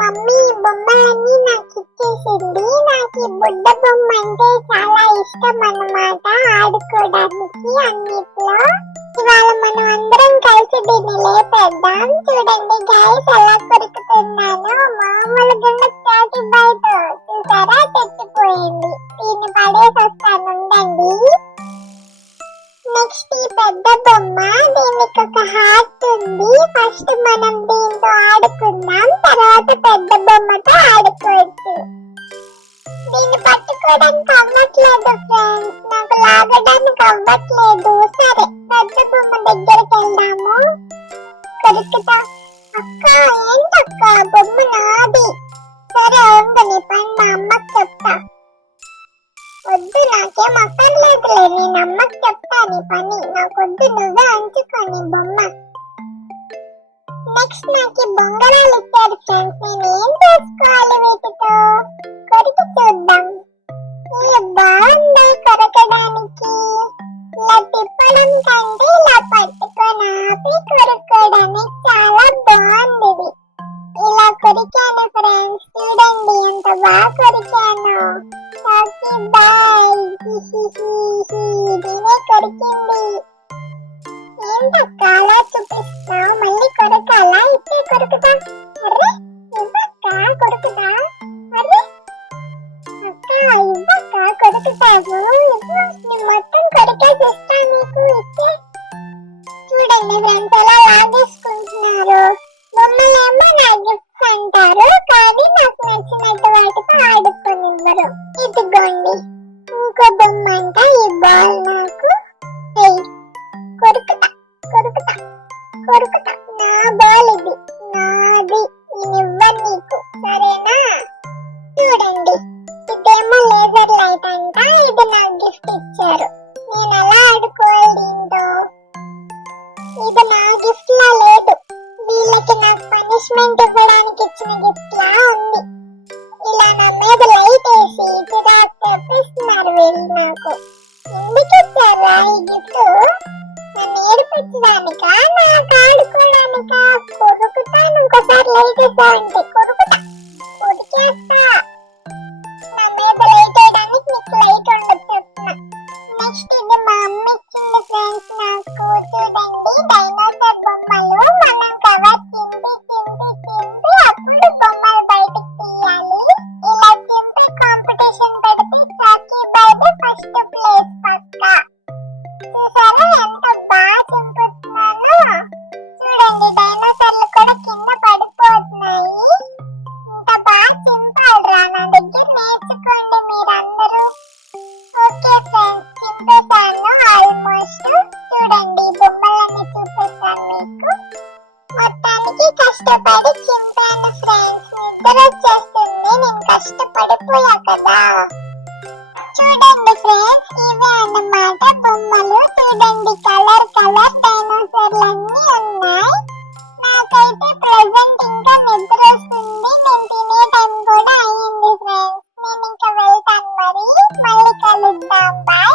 Mummy ఈ బొమ్మలన్నీ నాకు ఇచ్చేసింది. నాకు ఈ బుడ్డ బొమ్మ అంటే చాలా ఇష్టం అన్నమాట, ఆడుకోవడానికి అన్నిట్లో. ఇవాళ మనం అందరం కలిసి దీన్ని లేపేద్దాం. చూడండి గైస్ ఎలా కొరుకుతున్నాను, మామూలుగా చాటి బయట చూసారా, చచ్చిపోయింది. దీన్ని పడేసి వస్తాను ఉండండి. నెక్స్ట్ ఈ పెద్ద బొమ్మ, దీనికి ఒక హార్ట్ ఉంది. ఫస్ట్ మనం దీంతో ఆడుకుందాం, తర్వాత పెద్ద బొమ్మతో ఆడుకోవచ్చు. దీన్ని పట్టుకోవడానికి అవ్వట్లేదు ఫ్రెండ్స్, నాకు లాగడానికి అవ్వట్లేదు. సరే పెద్ద బొమ్మ దగ్గరికి వెళ్దాము. కొరుకుతా. అక్క ఏంటక్క, బొమ్మ నాది. సరే అవును నీ పని మా అమ్మకి చెప్తా. వద్దు నాకేం అక్కర్లేదులే, నేను అమ్మకి చెప్తా నీ పని. నాకొద్దు, నువ్వే అంచుకొని బొమ్మ. నెక్స్ట్ నాకు ఈ బొంగరాలు ఇచ్చారు ఫ్రెండ్స్, నేను ఏం చేసుకోవాలి వీటితో? కొరికి చూద్దాం. బాగుంది కొరకడానికి. ఇలా తిప్పడం కంటే ఇలా పట్టుకొని ఆపి కొరుక్కోవడానికి చాలా బాగుంది. ఇలా కొరికాను ఫ్రెండ్స్, చూడండి ఎంత బాగా కొరికాను. Okay bye. దీనే కొరికింది. ఏంటక్క అలా చూపిస్తున్నావు, మళ్ళీ కొరకాలా? ఇట్టే కొరుకుతా. అరే ఇవ్వక్క కొరుకుతా. అరే అక్క ఇవ్వక్క కొరుకుతావు, ఇవ్వు మొత్తం కొరికేసిస్తా నీకు. ఇచ్చే. చూడండి ఫ్రెండ్స్ ఎలా లాగేసుకుంటున్నారు. బొమ్మలేమో నా గిఫ్ట్స్ అంటారు, కానీ నాకు నచ్చినట్టు వాటితో ఆడుకోనివ్వరు. ఇదిగోండి ఇంకో బొమ్మ అంట, ఈ బాల్ నాకు. కొరుకుతా కొరుకుతా కొరుకుతా. నా బాల్ ఇది, నాది, నేను ఇవ్వను నీకు, సరేనా? చూడండి ఇదేమో లేజర్ లైట్ అంట, ఇది నాకు గిఫ్ట్ ఇచ్చారు. నేను ఎలా ఆడుకోవాలి దీంతో? ఇది నా గిఫ్ట్ లా లేదు, వీళ్ళకి నాకు పనిష్మెంట్ ఇవ్వడానికి ఇచ్చిన గిఫ్ట్ లా ఉంది. ఇలా నా మీద లైట్ వేసి చిరాకు తెప్పిస్తున్నారు వీళ్ళు నాకు. ఎందుకు ఇచ్చారా ఈ గిఫ్ట్? నన్ను ఏడిపించడానికా, నాకు ఆడుకోవడానికా? కొరుకుతాను, ఇంకోసారి లైట్ వేసావంటే కొరుకుతా, కొరికేస్తా. నా మీద లైట్ వేయడానికి నీకు లైట్ ఉండదు చెప్తున్నా. నెక్స్ట్ ఇది మా అమ్మ ఇచ్చింది ఫ్రెండ్స్ నాకు. చూడండి డైనోసార్ బొమ్మలు. మనం కవర్ చింపి అప్పుడు బొమ్మలు బయటకు తీయాలి. ఇలా చింపే కాంపిటీషన్ పెడితే చాకీ బయట ఫస్ట్ ప్లేస్ పక్కా. చూసారా ఎంత బాగా చింపుతున్నాను? చూడండి డైనోసార్లు కూడా కింద పడిపోతున్నాయి. ఇంత బాగా చింపాలిరా, నా దగ్గర నేర్చుకోండి మీరందరూ. ఓకే ఫ్రెండ్స్ చింపేశాను ఆల్మోస్ట్. చూడండి బొమ్మలన్నీ చూపిస్తాను మీకు. మొత్తానికి కష్టపడి చింపాను ఫ్రెండ్స్, నిద్ర వచ్చేస్తుంది, నేను కష్టపడిపోయా కదా. చూడండి ఫ్రెండ్స్ ఇవే అన్నమాట బొమ్మలు. చూడండి కలర్ డైనోసార్లన్నీ ఉన్నాయి. నాకైతే ప్రెసెంట్ ఇంకా నిద్ర వస్తుంది, నేను తినే టైం కూడా అయ్యింది ఫ్రెండ్స్. నేను ఇంకా వెళ్తాను, మరి మళ్ళీ కలుద్దాం. బాయ్.